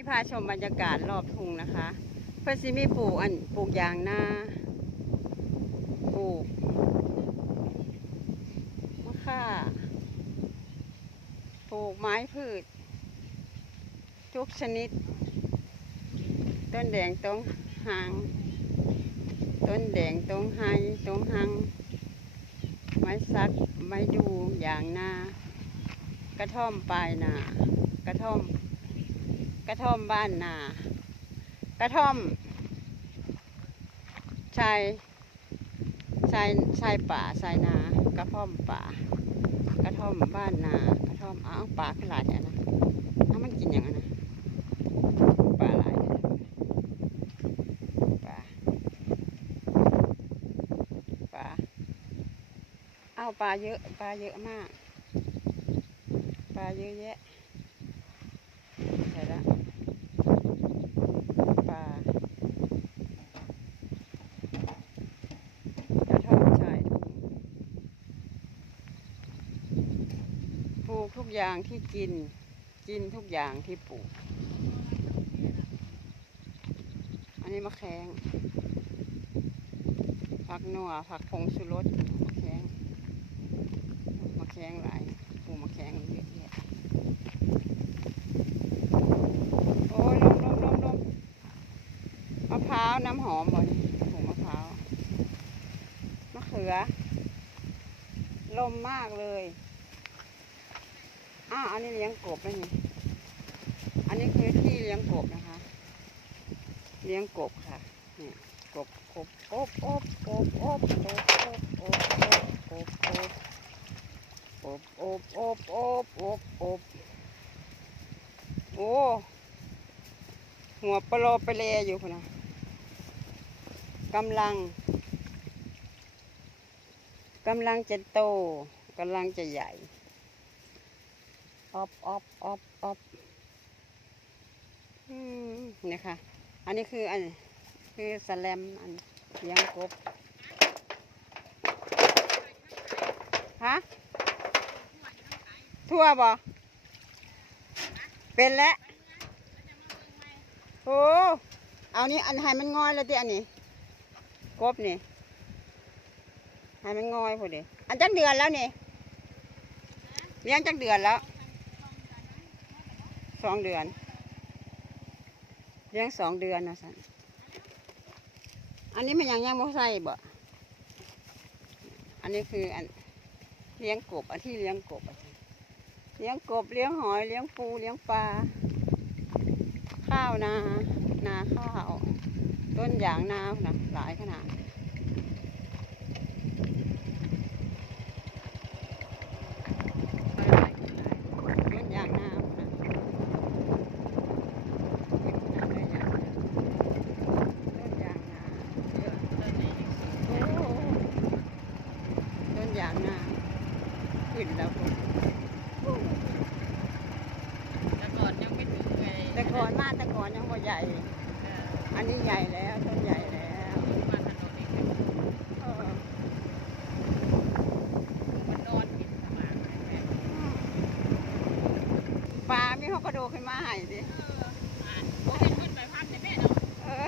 นี่พาชมบรรยากาศรอบทุ่งนะคะ เพื่อนซิมีปลูกอันปลูกยางนาปลูกมะข่าปลูกไม้พืช ทุกชนิด ต้นแดงตรงหาง ต้นแดงตรงไฮตรงหังไม้ซักไม้ดูอย่างนากระท่อมปลายนากระท่อม ระท่อมบ้านนา กระท่อม ชาย ชาย ชายป่า ชายนา กระท่อมป่า กระท่อมบ้านนา กระท่อมอ้าวป่าขลายเนี่ยนะอ้ามันกินอย่างนั้นนะป่าหลายนะป่า ป่าอ้าวปลาเยอะ ปลาเยอะมาก ปลาเยอะแยะใช่ละปลากระท่อมชายทุ่งปลูก ทุกอย่างที่กิน กินทุกอย่างที่ปลูก อันนี้มะแขงผักนัวผักผงชูรสมะแขงมะแขงหลายปลูกมะแขงเยอะแยะโอ้ยลมลมลมลมมะพร้าวน้ำหอมบ่นปลูกมะพร้าวมะเขือ ลมมากเลย อ้าวอันนี้เลี้ยงกบแล้วนี่อันนี้คือที่เลี้ยงกบนะคะ เลี้ยงกบค่ะเนี่ยกบกบอบอบอบอบอบอบอบอบอบอบอบอบอบอบอบอบโอ้ หัวปลอไปเลอยู่พุ่นนะกำลังกำลังจะโตกำลังจะใหญ่ ออบออบออบออบอนี่ค่ะอันนี้คืออันคือสแลมอันเลี้ยงกบฮะทั่วบ่เป็นแล้วโอ้เอานี่อันให้มันงอยเลยติอันนี้กบนี่ให้มันงอยพอดีอันจักเดือนแล้วนี่เลี้ยงจักเดือนแล้ว สองเดือน เลี้ยงสองเดือนนะสันอันนี้มันยังยังไม่ใส่บ่อันนี้คืออันเลี้ยงกบอันที่เลี้ยงกบเลี้ยงกบเลี้ยงหอยเลี้ยงปูเลี้ยงปลาข้าวนา นาข้าว ต้นยางนาหลายขนาด ต้นยางนานะเก็บน้ำได้ยางนาต้นยางนาเยอะโอ้ต้นยางนาขึ้นแล้วคุณแต่ก่อนยังไม่ถึงไงแต่ก่อนมาแต่ก่อนยังว่าใหญ่ เอออันนี้ใหญ่แล้วต้นใหญ่แล้วมาถนนนี้เออมันนอนกินสมางแม่ปลามีเขากระโดดขึ้นมาให้ดิอะผมเห็นคนไปพักในแม่เนาะ เออ